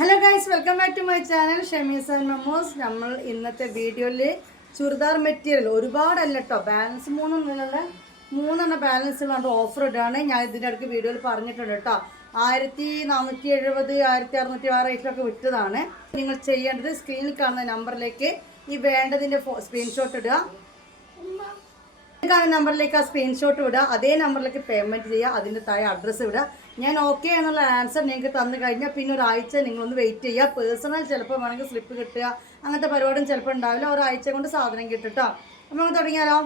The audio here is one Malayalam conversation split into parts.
Hello guys, welcome back to my channel Shamees and memos. നമ്മൾ ഇന്നത്തെ വീഡിയോയിൽ ചുരിദാർ മെറ്റീരിയൽ ഒരുപാടല്ല കേട്ടോ, ബാലൻസ് മൂന്നെണ്ണം ബാലൻസ് ഉള്ളതുകൊണ്ട് ഓഫർ ഇടാണ്. ഞാൻ ഇതിൻ്റെ ഇടയ്ക്ക് വീഡിയോയിൽ പറഞ്ഞിട്ടുണ്ട് കേട്ടോ. 1470, 1600 ആ റേറ്റിലൊക്കെ വിട്ടതാണ്. നിങ്ങൾ ചെയ്യേണ്ടത് സ്ക്രീനിൽ കാണുന്ന നമ്പറിലേക്ക് ഈ വേണ്ടതിൻ്റെ സ്ക്രീൻഷോട്ട് ഇടുക. നമ്പറിലേക്ക് ആ സ്ക്രീൻഷോട്ട് വിടുക. അതേ നമ്പറിലേക്ക് പേയ്മെൻറ്റ് ചെയ്യുക. അതിൻ്റെ താഴെ അഡ്രസ്സ് വിടുക. ഞാൻ ഓക്കെ എന്നുള്ള ആൻസർ നിങ്ങൾക്ക് തന്നു കഴിഞ്ഞാൽ പിന്നെ ഒരാഴ്ച നിങ്ങളൊന്ന് വെയിറ്റ് ചെയ്യുക. പേഴ്സണൽ ചിലപ്പോൾ വേണമെങ്കിൽ സ്ലിപ്പ് കിട്ടുക, അങ്ങനത്തെ പരിപാടിയും ചിലപ്പോൾ ഉണ്ടാവില്ല. ഒരാഴ്ച കൊണ്ട് സാധനം കിട്ടുട്ടോ. അപ്പോൾ നമുക്ക് തുടങ്ങിയാലോ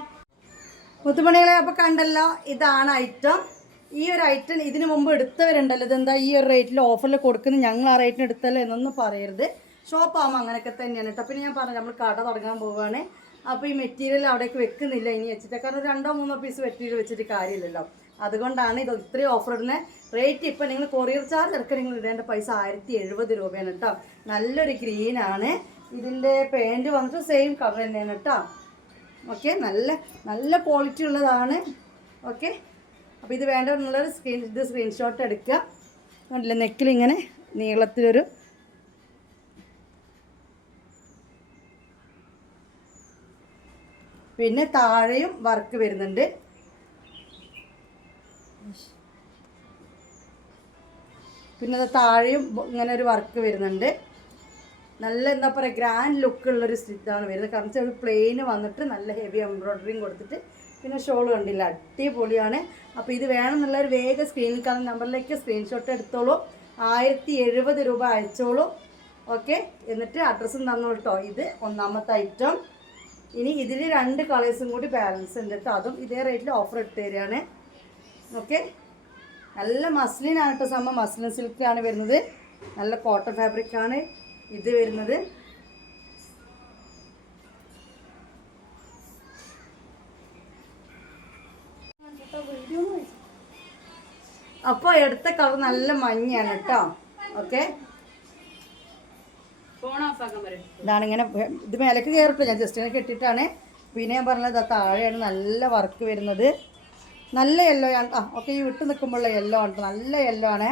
മുത്തുമണികളെ. അപ്പോൾ കണ്ടല്ലോ, ഇതാണ് ഐറ്റം. ഈ ഒരു ഐറ്റം ഇതിന് മുമ്പ് എടുത്തവരുണ്ടല്ലോ, ഇതെന്താ ഈ ഒരു റേറ്റിൽ ഓഫറിൽ കൊടുക്കുന്നത്, ഞങ്ങൾ ആ റേറ്റിന് എടുത്തല്ലോ എന്നൊന്നും പറയരുത്. ഷോപ്പാകുമ്പോൾ അങ്ങനെയൊക്കെ തന്നെയാണ് കേട്ടോ. പിന്നെ ഞാൻ പറഞ്ഞു നമ്മൾ കട തുടങ്ങാൻ പോവുകയാണ്. അപ്പോൾ ഈ മെറ്റീരിയൽ അവിടേക്ക് വെക്കുന്നില്ല ഇനി വെച്ചിട്ട്, കാരണം 2-3 പീസ് മെറ്റീരിയൽ വെച്ചിട്ട് കാര്യമില്ലല്ലോ. അതുകൊണ്ടാണ് ഇത് ഇത്രയും ഓഫർ ഇടുന്നത്. റേറ്റ് ഇപ്പോൾ നിങ്ങൾ കൊറിയർ ചാർജ് ഇറക്കി നിങ്ങൾ ഇടേണ്ട പൈസ 1070 രൂപയാണ് കേട്ടോ. നല്ലൊരു ഗ്രീനാണ്. ഇതിൻ്റെ പാൻറ്റ് വന്നിട്ട് സെയിം കളർ തന്നെയാണ് കേട്ടോ. ഓക്കെ, നല്ല ക്വാളിറ്റി ഉള്ളതാണ്. ഓക്കെ, അപ്പോൾ ഇത് വേണ്ടതെന്നുള്ളൊരു സ്ക്രീൻഷോട്ട് എടുക്കുക. കണ്ടില്ല, നെക്കിലിങ്ങനെ നീളത്തിലൊരു പിന്നെ താഴെയും വർക്ക് വരുന്നുണ്ട്. പിന്നെ അത് താഴെയും ഇങ്ങനെ ഒരു വർക്ക് വരുന്നുണ്ട്. നല്ല എന്താ പറയുക, ഗ്രാൻഡ് ലുക്കുള്ളൊരു സ്റ്റിച്ചാണ് വരുന്നത്. കാരണം ഒരു പ്ലെയിന് വന്നിട്ട് നല്ല ഹെവി എംബ്രോയ്ഡറിയും കൊടുത്തിട്ട് പിന്നെ ഷോൾ കണ്ടില്ല, അടിപൊളിയാണ്. അപ്പോൾ ഇത് വേണമെന്നുള്ളൊരു വേഗം സ്ക്രീനിൽ കാണുന്ന നമ്പറിലേക്ക് സ്ക്രീൻഷോട്ട് എടുത്തോളൂ. 1070 രൂപ അയച്ചോളൂ. ഓക്കെ, എന്നിട്ട് അഡ്രസ്സും തന്നോളൂ കേട്ടോ. ഇത് ഒന്നാമത്തെ ഐറ്റം. ഇനി ഇതിൽ 2 കളേഴ്സും കൂടി ബാലൻസ് ഉണ്ട് കേട്ടോ. അതും ഇതേ റേറ്റിൽ ഓഫർ ഇട്ട് തരികയാണ്. ഓക്കെ, നല്ല മസ്ലിനാണ് കേട്ടോ. സംഭവം മസ്ലിൻ സിൽക്കാണ് വരുന്നത്. നല്ല കോട്ടൺ ഫാബ്രിക്കാണ് ഇത് വരുന്നത്. അപ്പോൾ എടുത്ത കളർ നല്ല മഞ്ഞയാണ് കേട്ടോ. ഓക്കെ, ഇതാണ് ഇങ്ങനെ. ഇത് മേലേക്ക് കയറിട്ടോ, ഞാൻ ജസ്റ്റ് ഇങ്ങനെ കെട്ടിയിട്ടാണ്. പിന്നെ ഞാൻ പറഞ്ഞത് താഴെയാണ് നല്ല വർക്ക് വരുന്നത്. നല്ല യെല്ലോ ആണ്. ഓക്കെ, ഈ വിട്ട് നിൽക്കുമ്പോഴുള്ള യെല്ലോ ആണ്, നല്ല യെല്ലോ ആണ്.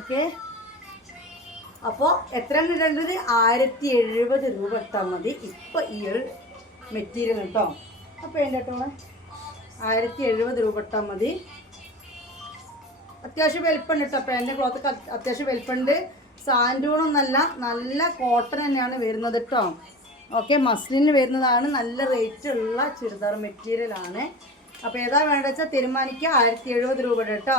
ഓക്കെ, അപ്പോൾ എത്രയാണ് ഇടേണ്ടത്? 1070 രൂപ ഇട്ടാൽ മതി ഇപ്പോൾ ഈ ഒരു മെറ്റീരിയൽ കേട്ടോ. അപ്പോൾ എൻ്റെ കേട്ടോ 1070 രൂപ ഇട്ടാൽ മതി. അത്യാവശ്യം വലിപ്പമുണ്ട് കേട്ടോ. പാൻറ്റിൻ്റെ ക്ലോത്തൊക്കെ അത്യാവശ്യം വലിപ്പമുണ്ട്. സാൻഡൂണൊന്നല്ല, നല്ല കോട്ടൺ തന്നെയാണ് വരുന്നത് കേട്ടോ. ഓക്കെ, മസ്ലിന് വരുന്നതാണ്. നല്ല റേറ്റ് ഉള്ള ചുരിദാർ മെറ്റീരിയലാണ്. അപ്പോൾ ഏതാ വേണ്ടത് വെച്ചാൽ തീരുമാനിക്കുക. 1070 രൂപ കേട്ടോ.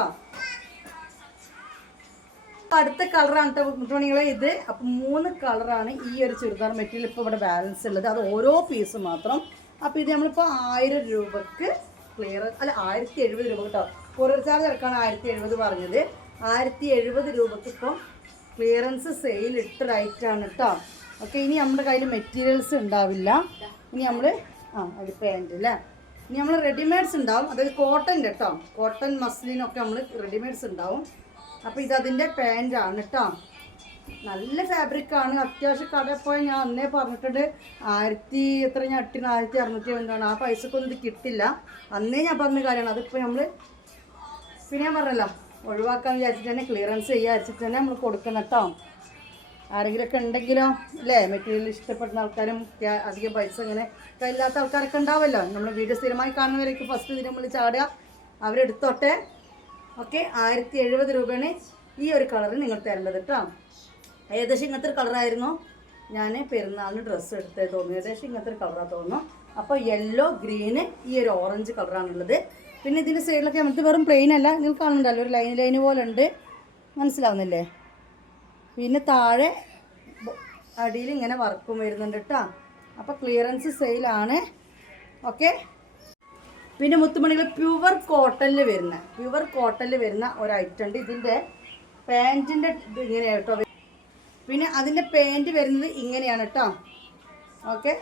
അടുത്ത കളറാണ് കേട്ടോ മുട്ടുമണികളെ ഇത്. അപ്പോൾ 3 കളറാണ് ഈ ഒരു ചുരിദാർ മെറ്റീരിയൽ ഇപ്പോൾ ഇവിടെ ബാലൻസ് ഉള്ളത്. അത് ഓരോ പീസ് മാത്രം. അപ്പോൾ ഇത് നമ്മളിപ്പോൾ 1000 രൂപക്ക് ക്ലിയർ, അല്ല 1070 രൂപ കേട്ടോ. കൊറിയർ ചാർജ് ഇറക്കാണ് 1070 പറഞ്ഞത്. 1070 രൂപക്ക് ഇപ്പം ക്ലിയറൻസ് സെയിൽ ഇട്ട് റൈറ്റാണ് കേട്ടോ. ഓക്കെ, ഇനി നമ്മുടെ കയ്യിൽ മെറ്റീരിയൽസ് ഉണ്ടാവില്ല. ഇനി നമ്മൾ അത് പാൻറ്റ് അല്ലേ, ഇനി നമ്മൾ റെഡിമെയ്ഡ്സ് ഉണ്ടാവും. അതായത് കോട്ടൺ കേട്ടോ, കോട്ടൺ മസ്ലിനൊക്കെ നമ്മൾ റെഡിമെയ്ഡ്സ് ഉണ്ടാവും. അപ്പോൾ ഇതതിൻ്റെ പാൻറ്റാണ് കേട്ടോ. നല്ല ഫാബ്രിക്കാണ്. അത്യാവശ്യം കടയിൽ പോയി ഞാൻ അന്നേ പറഞ്ഞിട്ടുണ്ട് 1600 ആ പൈസക്കൊന്നും ഇത് കിട്ടില്ല. അന്നേ ഞാൻ പറഞ്ഞ കാര്യമാണ്. അതിപ്പോൾ നമ്മൾ പിന്നെ ഞാൻ പറഞ്ഞല്ലോ ഒഴിവാക്കാൻ വിചാരിച്ചിട്ട് തന്നെ, ക്ലിയറൻസ് വിചാരിച്ചിട്ട് തന്നെ നമ്മൾ കൊടുക്കണം കേട്ടോ. ആരെങ്കിലുമൊക്കെ ഉണ്ടെങ്കിലോ അല്ലേ, മെറ്റീരിയൽ ഇഷ്ടപ്പെടുന്ന ആൾക്കാരും അധികം പൈസ ഇങ്ങനെ കയ്യില്ലാത്ത ആൾക്കാരൊക്കെ ഉണ്ടാവുമല്ലോ. നമ്മൾ വീഡിയോ സ്ഥിരമായി കാണുന്നവരേക്ക് ഫസ്റ്റ് ഇതിന് നമ്മൾ ചാടുക, അവരെടുത്തോട്ടെ. ഓക്കെ, 1070 രൂപയാണ് ഈ ഒരു കളറിൽ നിങ്ങൾ തരേണ്ടത് കേട്ടോ. ഏകദേശം ഇങ്ങനത്തെ ഒരു കളറായിരുന്നു ഞാൻ പെരുന്നാളിന് ഡ്രസ്സ് എടുത്തത് തോന്നുന്നു. ഏകദേശം ഇങ്ങനത്തെ ഒരു കളറാണ് തോന്നുന്നു. അപ്പോൾ യെല്ലോ, ഗ്രീന്, ഈ ഒരു ഓറഞ്ച് കളറാണുള്ളത്. പിന്നെ ഇതിൻ്റെ സൈഡിലൊക്കെ നമുക്ക് വെറും പ്ലെയിൻ അല്ല, നിങ്ങൾക്ക് കാണുന്നുണ്ടല്ലോ ഒരു ലൈൻ പോലെ ഉണ്ട്, മനസ്സിലാവുന്നില്ലേ? പിന്നെ താഴെ അടിയിൽ ഇങ്ങനെ വർക്കും വരുന്നുണ്ട് കേട്ടോ. അപ്പോൾ ക്ലിയറൻസ് സെയിലാണ്. ഓക്കെ, പിന്നെ മുത്തുമണികൾ പ്യുവർ കോട്ടണിൽ വരുന്ന ഒരു ഐറ്റം ഉണ്ട്. ഇതിൻ്റെ പാൻറ്റിൻ്റെ ഇത് ഇങ്ങനെയാണ് കേട്ടോ. പിന്നെ അതിൻ്റെ പാൻറ്റ് വരുന്നത് ഇങ്ങനെയാണ് കേട്ടോ. ഓക്കെ,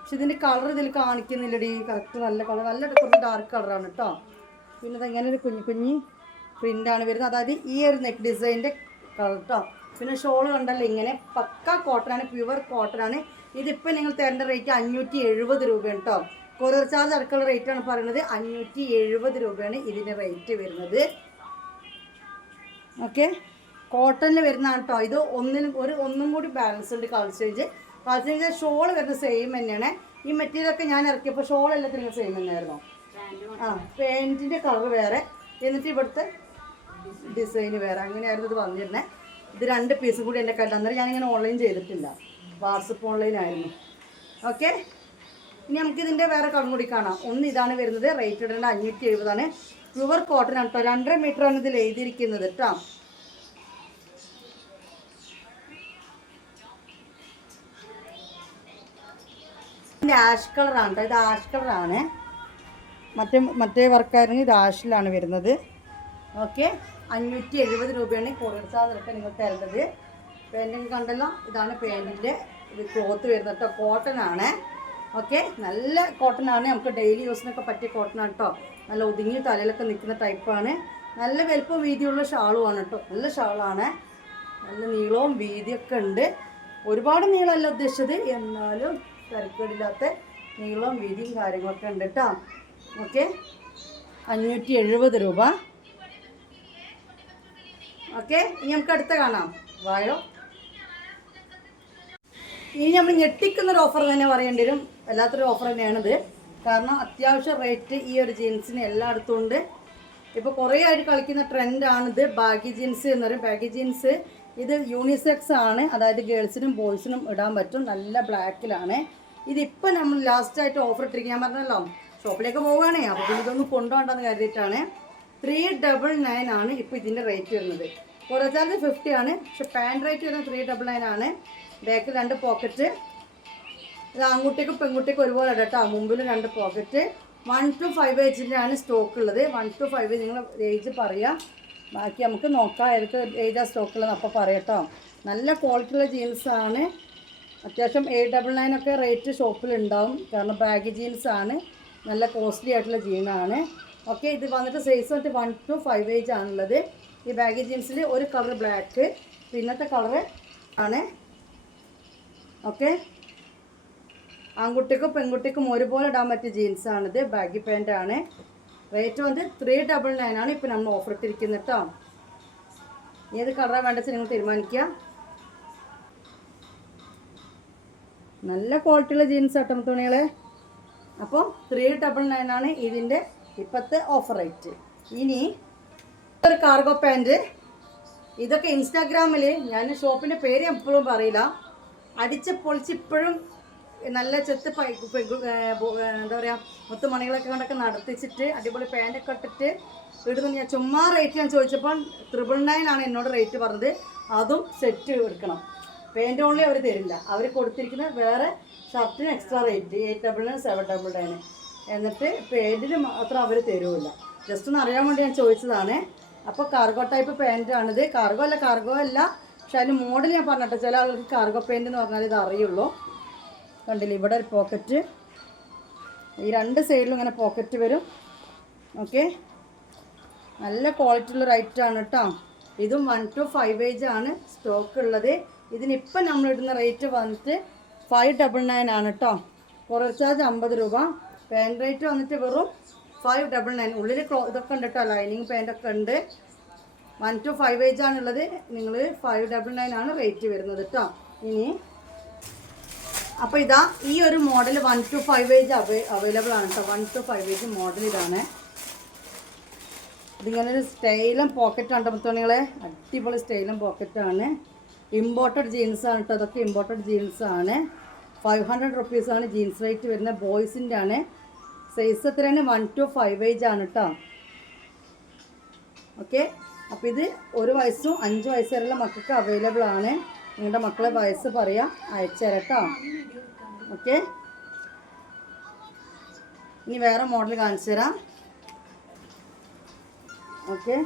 പക്ഷെ ഇതിൻ്റെ കളർ ഇതിൽ കാണിക്കുന്നില്ലടി. കറക്റ്റ് നല്ല കളർ, നല്ല കുറച്ച് ഡാർക്ക് കളറാണ് കേട്ടോ. പിന്നെ ഇതങ്ങനെ ഒരു കുഞ്ഞി പ്രിൻ്റാണ് വരുന്നത്. അതായത് ഈ ഒരു നെക്ക് ഡിസൈൻ്റെ കളർ കേട്ടോ. പിന്നെ ഷോൾ കണ്ടല്ലോ, ഇങ്ങനെ പക്ക കോട്ടനാണ്, പ്യുവർ കോട്ടനാണ്. ഇതിപ്പോൾ നിങ്ങൾ തരേണ്ട റേറ്റ് 570 രൂപയാണ് കേട്ടോ. കൊറിയർ ചാർജ് അടക്കമുള്ള റേറ്റാണ് പറയുന്നത്. 570 രൂപയാണ് ഇതിൻ്റെ റേറ്റ് വരുന്നത്. ഓക്കെ, കോട്ടണിൽ വരുന്നതാണ് കേട്ടോ. ഇത് ഒന്നും കൂടി ബാലൻസ് ഉണ്ട് കളർ ചേഞ്ച്. ഷോൾ വരുന്നത് സെയിം തന്നെയാണ്. ഈ മെറ്റീരിയലൊക്കെ ഞാൻ ഇറക്കിയപ്പോൾ ഷോൾ എല്ലാത്തിനും സെയിം തന്നെയായിരുന്നു. പാൻറ്റിൻ്റെ കളർ വേറെ, എന്നിട്ട് ഇവിടുത്തെ ഡിസൈന് വേറെ, അങ്ങനെയായിരുന്നു ഇത് വന്നിരുന്നത്. ഇത് 2 പീസും കൂടി എൻ്റെ കയ്യിൽ. അന്നേരം ഞാനിങ്ങനെ ഓൺലൈൻ ചെയ്തിട്ടില്ല, വാട്സപ്പ് ഓൺലൈനായിരുന്നു. ഓക്കെ, ഇനി നമുക്കിതിൻ്റെ വേറെ കളർ കൂടി കാണാം. ഒന്ന് ഇതാണ് വരുന്നത്, റേറ്റ് ഇടേണ്ട 570 പ്യുവർ കോട്ടൺ ആണ് കേട്ടോ. 2.5 മീറ്ററാണ് ഇതിൽ എഴുതിയിരിക്കുന്നത് കേട്ടോ. ആഷ് കളറാണ് കേട്ടോ, ഇത് ആഷ് കളറാണ്. മറ്റേ വർക്കായിരുന്നു, ഇത് ആഷിലാണ് വരുന്നത്. ഓക്കെ, 570 രൂപയാണ് കൊറിയർ ചാർജൊക്കെ നിങ്ങൾ തരേണ്ടത്. പാൻറ്റിങ് കണ്ടല്ലോ, ഇതാണ് പാൻറ്റിൻ്റെ ഇത് ക്ലോത്ത് വരുന്നത് കേട്ടോ. കോട്ടൺ ആണ്. ഓക്കെ, നല്ല കോട്ടൺ ആണ്, നമുക്ക് ഡെയിലി യൂസിനൊക്കെ പറ്റിയ കോട്ടൺ ആണ് കേട്ടോ. നല്ല ഒതുങ്ങി തലയിലൊക്കെ നിൽക്കുന്ന ടൈപ്പാണ്. നല്ല വലുപ്പം വീതിയുള്ള ഷാളുമാണ് കേട്ടോ. നല്ല ഷാളാണ്, നല്ല നീളവും വീതിയൊക്കെ ഉണ്ട്. ഒരുപാട് നീളമല്ല ഉദ്ദേശിച്ചത്, എന്നാലും തിരക്കേടില്ലാത്ത നീളവും വീതിയും കാര്യങ്ങളൊക്കെ ഉണ്ട് കേട്ടോ. ഓക്കെ, 570 രൂപ. ഓക്കെ, ഇനി നമുക്ക് അടുത്ത കാണാം. വായോ, ഇനി നമ്മൾ ഞെട്ടിക്കുന്നൊരു ഓഫർ തന്നെ പറയേണ്ടി വരും. വല്ലാത്തൊരു ഓഫർ തന്നെയാണിത്. കാരണം അത്യാവശ്യം റേറ്റ് ഈ ഒരു ജീൻസിന് എല്ലായിടത്തും ഉണ്ട്. ഇപ്പോൾ കുറേ ആയിട്ട് കളിക്കുന്ന ട്രെൻഡാണിത്, ബാഗി ജീൻസ് എന്ന് പറയും. ബാഗി ജീൻസ് ഇത് യൂണിസെക്സ് ആണ്, അതായത് ഗേൾസിനും ബോയ്സിനും ഇടാൻ പറ്റും. നല്ല ബ്ലാക്കിലാണ്. ഇതിപ്പോൾ നമ്മൾ ലാസ്റ്റായിട്ട് ഓഫർ ഇട്ടിരിക്കുക. ഞാൻ പറഞ്ഞല്ലോ ഷോപ്പിലേക്ക് പോവുകയാണേ, അപ്പോൾ പിന്നെ ഇതൊന്നും കൊണ്ടുപോകണ്ടെന്ന് കരുതിയിട്ടാണ്. 399 ആണ് ഇപ്പോൾ ഇതിൻ്റെ റേറ്റ് വരുന്നത്. കുറേ ചാർജ് 50 ആണ്, പക്ഷെ പാൻറ് റേറ്റ് വരുന്നത് 399 ആണ്. ബാക്കിൽ 2 പോക്കറ്റ്. ഇത് ആൺകുട്ടിക്കും പെൺകുട്ടിക്കും ഒരുപോലെ കേട്ടോ. മുമ്പിൽ 2 പോക്കറ്റ്. 1 to 5 ഏജിൻ്റെ ആണ് സ്റ്റോക്ക് ഉള്ളത്. 1 to 5 നിങ്ങൾ ഏജ് പറയാം, ബാക്കി നമുക്ക് നോക്കാം ഏതൊക്കെ ഏജാണ് സ്റ്റോക്ക് ഉള്ളത് അപ്പോൾ പറയാം കേട്ടോ. നല്ല ക്വാളിറ്റിയുള്ള ജീൻസാണ്. അത്യാവശ്യം 899 ഒക്കെ റേറ്റ് ഷോപ്പിലുണ്ടാവും. കാരണം ബാഗി ജീൻസാണ്, നല്ല കോസ്റ്റ്ലി ആയിട്ടുള്ള ജീനാണ്. ഓക്കെ, ഇത് വന്നിട്ട് സൈസ് വന്നിട്ട് 1 to 5 ഏജ് ആണുള്ളത്. ഈ ബാഗി ജീൻസിൽ ഒരു കളർ ബ്ലാക്ക്, പിന്നത്തെ കളറ് ആണ്. ഓക്കെ, ആൺകുട്ടിക്കും പെൺകുട്ടിക്കും ഒരുപോലെ ഇടാൻ പറ്റിയ ജീൻസാണിത്. ബാഗി പാൻറ്റാണ്. റേറ്റ് വന്നിട്ട് 399 ആണ് ഇപ്പോൾ നമ്മൾ ഓഫർ ഇട്ടിരിക്കുന്നത് കേട്ടോ. ഏത് കളറാണ് വേണ്ടത് നിങ്ങൾ തീരുമാനിക്കുക. നല്ല ക്വാളിറ്റിയുള്ള ജീൻസ് ആട്ടോ തുണികളെ. അപ്പോൾ 399 ആണ് ഇതിൻ്റെ ഇപ്പോഴത്തെ ഓഫർ റേറ്റ്. ഇനി ഒരു കാർഗോ പാൻറ്റ്. ഇതൊക്കെ ഇൻസ്റ്റാഗ്രാമിൽ, ഞാൻ ഷോപ്പിൻ്റെ പേര് എപ്പോഴും പറയില്ല, അടിച്ച് പൊളിച്ച് ഇപ്പോഴും നല്ല ചെത്ത് എന്താ പറയുക മുത്തുമണികളൊക്കെ കൊണ്ടൊക്കെ നടത്തിച്ചിട്ട് അടിപൊളി പാൻറ്റൊക്കെ ഇട്ടിട്ട് ഇടുന്നു. ഞാൻ ചുമ്മാ റേറ്റ് ഞാൻ ചോദിച്ചപ്പോൾ 999 ആണ് എന്നോട് റേറ്റ് പറഞ്ഞത്. അതും സെറ്റ് എടുക്കണം. പാൻറ്റ് ഓൺലി അവർ തരില്ല, അവർ കൊടുത്തിരിക്കുന്നത് വേറെ ഷർട്ടിന് എക്സ്ട്രാ റേറ്റ് 899 799. എന്നിട്ട് പാൻറ്റിന് മാത്രം അവർ തരുമില്ല. ജസ്റ്റ് ഒന്ന് അറിയാൻ വേണ്ടി ഞാൻ ചോദിച്ചതാണ്. അപ്പോൾ കാർഗോ ടൈപ്പ് പാൻറ്റാണിത്. കാർഗോ അല്ല, പക്ഷെ അതിന് മോഡൽ ഞാൻ പറഞ്ഞിട്ട് ചില ആൾക്ക് കാർഗോ പാൻറ്റ് എന്ന് പറഞ്ഞാൽ ഇത് അറിയുള്ളൂ. കണ്ടില്ല, ഇവിടെ ഒരു പോക്കറ്റ്, ഈ 2 സൈഡിലും ഇങ്ങനെ പോക്കറ്റ് വരും. ഓക്കെ, നല്ല ക്വാളിറ്റി ഉള്ളൊരു ഐറ്റമാണ് കേട്ടോ. ഇതും 1 to 5 ഏജ് ആണ് സ്റ്റോക്ക് ഉള്ളത്. ഇതിനിപ്പം നമ്മളിടുന്ന റേറ്റ് വന്നിട്ട് 599 ആണ് കേട്ടോ. കൊറിയർ ചാർജ് 50 രൂപ. പാൻറ് റേറ്റ് വന്നിട്ട് വെറും 599. ഉള്ളിൽ ഇതൊക്കെ ഉണ്ട് കേട്ടോ, ലൈനിങ് പാൻറ്റൊക്കെ ഉണ്ട്. 1 to 5 ഏജ് ആണുള്ളത്. നിങ്ങൾ 599 ആണ് റേറ്റ് വരുന്നത് കേട്ടോ. ഇനി അപ്പോൾ ഇതാ ഈ ഒരു മോഡൽ 1 to 5 ഏജ് അവൈലബിൾ ആണ് കേട്ടോ. 1 to 5 ഏജ് മോഡൽ ഇതാണ്. ഇതിങ്ങനെ ഒരു സ്റ്റൈലും പോക്കറ്റാണ് മുത്തുമണികളെ, അടിപൊളി സ്റ്റൈലും പോക്കറ്റാണ്. ഇമ്പോർട്ടഡ് ജീൻസാണ് കേട്ടോ. അതൊക്കെ ഇമ്പോർട്ടഡ് ജീൻസാണ്. 500 റുപ്പീസാണ് ജീൻസ് റേറ്റ് വരുന്നത്. ബോയ്സിൻ്റെ ആണ്. സൈസ് എത്രയാണ്? 1 to 5 ഏജ് ആണ് കേട്ടോ. ഓക്കെ, അപ്പോൾ ഇത് 1 വയസ്സും 5 വയസ്സ് വരെയുള്ള മക്കൾക്ക് അവൈലബിൾ ആണ്. നിങ്ങളുടെ മക്കളെ വയസ്സ് പറയാം, അയച്ചു തരാം കേട്ടോ. ഓക്കെ, ഇനി വേറെ മോഡൽ കാണിച്ചു തരാം. ഓക്കെ,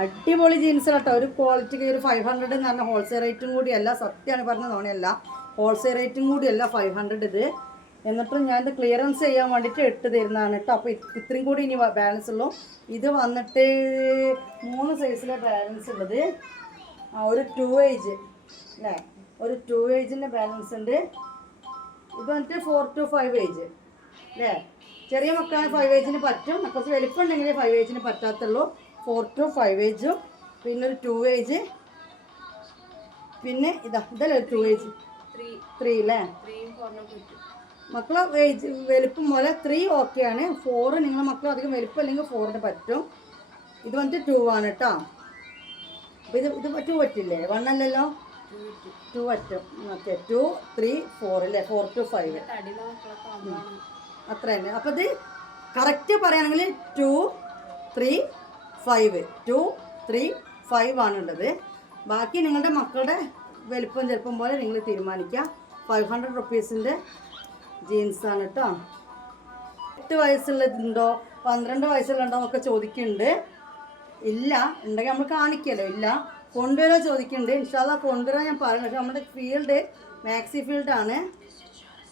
അടിപൊളി ജീൻസ് കേട്ടോ. ഒരു ക്വാളിറ്റിക്ക് ഒരു 500 എന്ന് പറഞ്ഞാൽ ഹോൾസെയിൽ റേറ്റും കൂടിയല്ല, സത്യമാണ് പറഞ്ഞത്, തോണിയല്ല, ഹോൾസെയിൽ റേറ്റും കൂടിയല്ല 500 ഇത്. എന്നിട്ടും ഞാനിത് ക്ലിയറൻസ് ചെയ്യാൻ വേണ്ടിയിട്ട് ഇട്ട് തരുന്നതാണ് കേട്ടോ. അപ്പോൾ ഇത്രയും കൂടി ഇനി ബാലൻസ് ഉള്ളൂ. ഇത് വന്നിട്ട് 3 സൈസിലെ ബാലൻസ് ഉള്ളത്. ഒരു 2 ഏജ് അല്ലേ, ഒരു 2 ഏജിൻ്റെ ബാലൻസ് ഉണ്ട്. ഇത് വന്നിട്ട് 4 to 5 ഏജ് അല്ലേ. ചെറിയ മക്കളാണ് 5 ഏജിന് പറ്റും. കുറച്ച് വലിപ്പം ഉണ്ടെങ്കിലേ 5 ഏജിന് പറ്റാത്തുള്ളൂ. 4 to 5 ഏജും പിന്നെ ഒരു 2 ഏജ് പിന്നെ ഇതല്ലേ 2 ഏജ് 3 അല്ലേ മക്കളെ ഏജ് വലുപ്പം പോലെ 3 ഓക്കെയാണ്. 4 നിങ്ങളെ മക്കൾ അധികം വലുപ്പം അല്ലെങ്കിൽ 4 പറ്റും. ഇത് വന്നിട്ട് 2 ആണ് കേട്ടോ. അപ്പോൾ ഇത് 2 പറ്റില്ലേ? 1 അല്ലല്ലോ, 2 പറ്റും. ഓക്കെ 2 3 4 അല്ലേ, 4 to 5 അത്ര തന്നെ. അപ്പോൾ ഇത് കറക്റ്റ് പറയുകയാണെങ്കിൽ 2 3 5 2 3 5 ആണുള്ളത്. ബാക്കി നിങ്ങളുടെ മക്കളുടെ വലുപ്പം ചെറുപ്പം പോലെ നിങ്ങൾ തീരുമാനിക്കുക. 500 റുപ്പീസിൻ്റെ ജീൻസാണ് കേട്ടോ. 8 വയസ്സുള്ളതുണ്ടോ 12 വയസ്സുള്ളതുണ്ടോ എന്നൊക്കെ ചോദിക്കുന്നുണ്ട്. ഇല്ല, ഉണ്ടെങ്കിൽ നമ്മൾ കാണിക്കല്ലോ. ഇല്ല, കൊണ്ടുവരാൻ ചോദിക്കുന്നുണ്ട്. ഇൻഷാല്ലാ കൊണ്ടുവരാൻ ഞാൻ പറയും. പക്ഷേ നമ്മുടെ ഫീൽഡ് മാക്സി ഫീൽഡാണ്.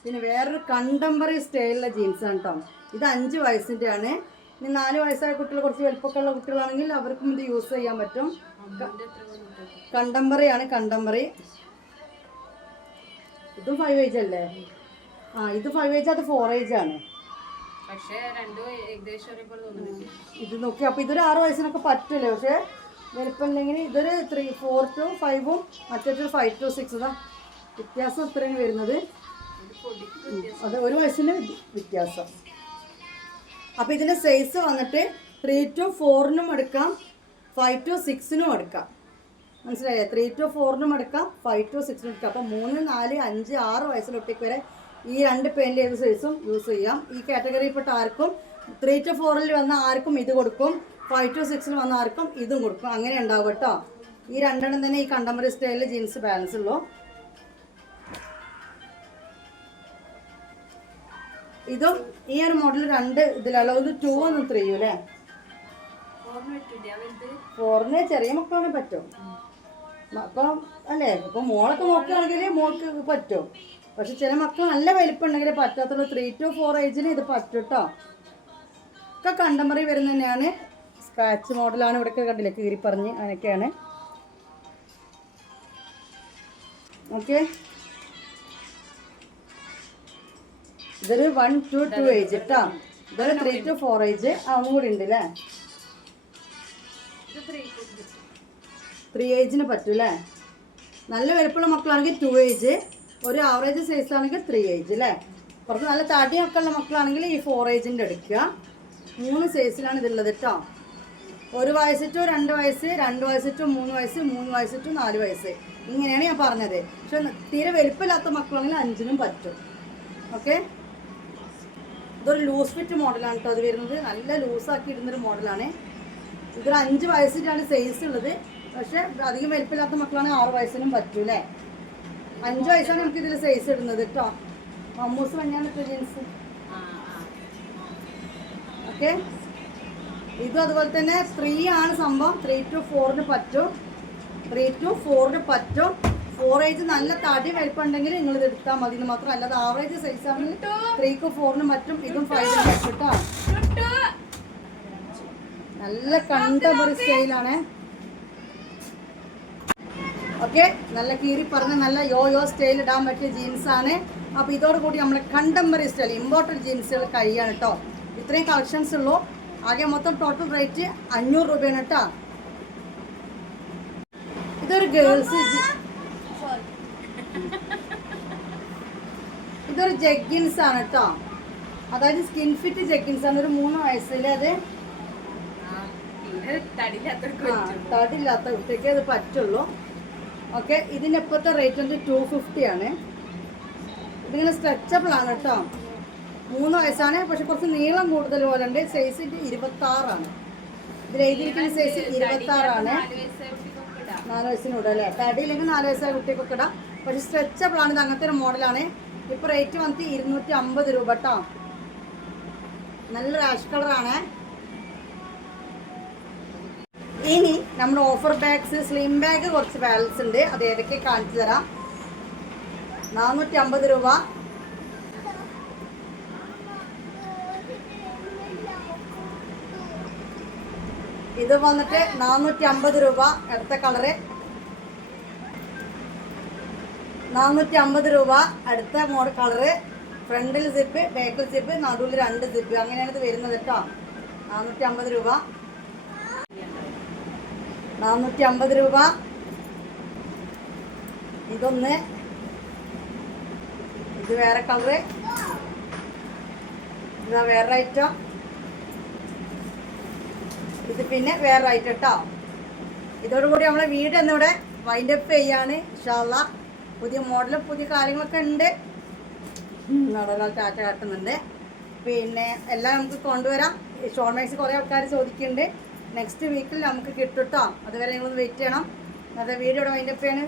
പിന്നെ വേറൊരു കണ്ടംപററി സ്റ്റൈലിലെ ജീൻസാണ് കേട്ടോ. ഇത് 5 വയസ്സിൻ്റെ ആണ്. ഇനി 4 വയസ്സായ കുട്ടികൾ, കുറച്ച് വലുപ്പമൊക്കെ ഉള്ള കുട്ടികളാണെങ്കിൽ അവർക്കും ഇത് യൂസ് ചെയ്യാൻ പറ്റും. കണ്ടംപററി ആണ്, കണ്ടംപററി. ഇതും 5 ഏജ് അല്ലേ? ഇത് 5 ഏജ്, അത് 4 ഏജ് ആണ്. ഇത് നോക്കി. അപ്പോൾ ഇതൊരു 6 വയസ്സിനൊക്കെ പറ്റില്ലേ. പക്ഷേ വലുപ്പമില്ലെങ്കിൽ ഇതൊരു 4 to 5ഉം മറ്റൊരു 5 to 6. വ്യത്യാസം ഇത്രയാണ് വരുന്നത്. അത് 1 വയസ്സിന് വ്യത്യാസം. അപ്പോൾ ഇതിൻ്റെ സൈസ് വന്നിട്ട് 3 to 4നും എടുക്കാം, 5 to 6നും എടുക്കാം. മനസ്സിലായേ? 3 to 4നും എടുക്കാം, 5 to 6നും എടുക്കാം. അപ്പോൾ 3 4 5 6 വയസ്സിലെ കുട്ടിക്ക് വരെ ഈ 2 പെയിൻ്റ് ഏത് സൈസും യൂസ് ചെയ്യാം. ഈ കാറ്റഗറിയിൽപ്പെട്ട ആർക്കും 3 to 4ൽ വന്ന ആർക്കും ഇത് കൊടുക്കും, 5 to 6ൽ വന്ന ആർക്കും ഇതും കൊടുക്കും. അങ്ങനെ ഉണ്ടാവും കേട്ടോ. ഈ 2 തന്നെ ഈ കണ്ടംപററി സ്റ്റൈലിൽ ജീൻസ് ബാലൻസ് ഉള്ളൂ. ഇതും ഈ ഒരു മോഡൽ 2 ഇതിലുള്ള 2 3 അല്ലേ? 4ന് ചെറിയ മക്കളാണ് പറ്റും. അപ്പം അല്ലേ, ഇപ്പം മോളൊക്കെ നോക്കുകയാണെങ്കിൽ മോൾക്ക് പറ്റും. പക്ഷെ ചില മക്കൾ നല്ല വലിപ്പം ഉണ്ടെങ്കിൽ പറ്റാത്തുള്ളൂ. 3 to 4 ഏജിന് ഇത് പറ്റും കേട്ടോ. ഒക്കെ കണ്ടംപററി വരുന്ന തന്നെയാണ്. സ്ക്രാച്ച് മോഡലാണ്. ഇവിടെയൊക്കെ കണ്ടില്ലേ, കീറി പറഞ്ഞ് അങ്ങനെയൊക്കെയാണ്. ഓക്കെ, ഇതൊരു 1 to 2 ഏജ് കേട്ടോ. ഇതൊരു 3 to 4 ഏജ്. ഒന്നും കൂടി ഉണ്ട് അല്ലേ? 3 ഏജിന് പറ്റും അല്ലേ? നല്ല വലുപ്പമുള്ള മക്കളാണെങ്കിൽ 2 ഏജ്, ഒരു ആവറേജ് സൈസ് ആണെങ്കിൽ 3 ഏജ് അല്ലേ? കുറച്ച് നല്ല തടിയൊക്കെ ഉള്ള മക്കളാണെങ്കിൽ ഈ 4 ഏജിൻ്റെ എടുക്കുക. 3 സൈസിലാണ് ഇതുള്ളത് കേട്ടോ. 1 വയസ്സ് ടു 2 വയസ്സ്, 2 വയസ്സ് ടു 3 വയസ്സ്, 3 വയസ്സ് ടു 4 വയസ്സ്, ഇങ്ങനെയാണ് ഞാൻ പറഞ്ഞത്. പക്ഷെ തീരെ വലുപ്പമില്ലാത്ത മക്കളാണെങ്കിൽ 5നും പറ്റും. ഓക്കെ, ഇതൊരു ലൂസ് ഫിറ്റ് മോഡലാണ് കേട്ടോ. അത് വരുന്നത് നല്ല ലൂസാക്കി ഇടുന്നൊരു മോഡലാണ്. ഇതൊരു 5 വയസ്സിൻ്റെയാണ് സൈസ് ഉള്ളത്. പക്ഷെ അധികം വലുപ്പമില്ലാത്ത മക്കളാണെങ്കിൽ 6 വയസ്സിനും പറ്റും അല്ലേ? 5 വയസ്സാണ് നമുക്ക് ഇതിൽ സൈസ് ഇടുന്നത് കേട്ടോ. മമ്മൂസ് മഞ്ഞാണ് ജീൻസ്. ഓക്കെ, ഇതും അതുപോലെ തന്നെ 3 ആണ് സംഭവം. 3 to 4ന് പറ്റും, 3 to 4ന് പറ്റും. 4 ഏജ് നല്ല തടി വലിപ്പം ഉണ്ടെങ്കിൽ നിങ്ങൾ ഇത് എടുത്താൽ മതി എന്ന് മാത്രം. അല്ലാതെ ആവറേജ് സൈസ് ആണെങ്കിൽ 3 to 4ന് പറ്റും. ഇതും 5 പറ്റും കേട്ടോ. നല്ല കണ്ടംപററി സ്റ്റൈലാണ്. ഓക്കെ, നല്ല കീറി പറഞ്ഞ നല്ല യോ സ്റ്റൈൽ ഇടാൻ പറ്റിയ ജീൻസാണ്. അപ്പോൾ ഇതോടുകൂടി നമ്മുടെ കണ്ടംപററി സ്റ്റൈൽ ഇമ്പോർട്ടൻറ്റ് ജീൻസുകൾ കഴിയാണ് കേട്ടോ. ഇത്രയും കളക്ഷൻസ് ഉള്ളൂ. ആകെ മൊത്തം ടോട്ടൽ റേറ്റ് 500 രൂപയാണ് കേട്ടോ. ഇതൊരു ഗേൾസ്, ഇതൊരു ജഗ്ഗിൻസ് ആണ് കേട്ടോ. അതായത് സ്കിൻ ഫിറ്റ് ജഗ്ഗിൻസ് ആണ്. ഒരു 3 വയസ്സിൽ അത് തടിയില്ലാത്ത കുട്ടിക്ക് അത് പറ്റുള്ളൂ. ഓക്കെ, ഇതിൻ്റെ ഇപ്പോഴത്തെ റേറ്റ് വന്നിട്ട് 250 ആണ്. ഇതിങ്ങനെ സ്ട്രെച്ചബിൾ ആണ് കേട്ടോ. 3 വയസ്സാണ്, പക്ഷെ കുറച്ച് നീളം കൂടുതൽ പോലെ ഉണ്ട്. സൈസ് 26 ആണ്. ഇതിൽ എഴുതിയിരിക്കുന്ന സൈസ് 26 ആണ്. 4 വയസ്സിനൂടെ അല്ലേ? തടിയില്ലെങ്കിൽ 4 വയസ്സായ കുട്ടിക്കൊക്കെ ഇടാം. പക്ഷെ സ്ട്രെച്ചബിൾ ആണ്. ഇത് അങ്ങനത്തെ ഒരു മോഡലാണ്. ഇപ്പോൾ റേറ്റ് വന്നിട്ട് 250 രൂപ കേട്ടോ. നല്ല റാഷ് കളറാണ്. ഇനി നമ്മുടെ ഓഫർ ബാഗ്സ്, സ്ലിം ബാഗ് കുറച്ച് ബാലൻസ് ഉണ്ട്. അത് ഏതൊക്കെ കാണിച്ചു തരാം. 450 രൂപ. ഇത് വന്നിട്ട് 450 രൂപ. അടുത്ത കളറ് 450 രൂപ. അടുത്ത മോഡൽ കളറ്. ഫ്രണ്ടിൽ സിപ്പ്, ബാക്കിൽ സിപ്പ്, നടുവിൽ 2 സിപ്പ്. അങ്ങനെയാണ് ഇത് വരുന്നത് കേട്ടോ. 450 രൂപ. 450 രൂപ. ഇതൊന്ന്, ഇത് വേറെ കളറ്, ഇതാ വേറെ ഐറ്റം, ഇത് പിന്നെ വേറെ ഐറ്റം കേട്ടോ. ഇതോടുകൂടി നമ്മളെ വീട് എന്നിവിടെ വൈൻഡപ്പ് ചെയ്യാണ് ഇൻഷാ അല്ലാഹ്. പുതിയ മോഡലും പുതിയ കാര്യങ്ങളൊക്കെ ഉണ്ട്. നടനാൽ ടാറ്റ കാട്ടുന്നുണ്ട്. പിന്നെ എല്ലാം നമുക്ക് കൊണ്ടുവരാം. ഷോൾ മാക്സ് കുറേ ആൾക്കാർ ചോദിക്കുന്നുണ്ട്. നെക്സ്റ്റ് വീക്കിൽ നമുക്ക് കിട്ടും കേട്ടോ. അതുവരെ നിങ്ങളൊന്ന് വെയിറ്റ് ചെയ്യണം. അന്നത്തെ വീഡിയോ ഇവിടെ വൈൻഡപ്പ് ചെയ്യാണ്.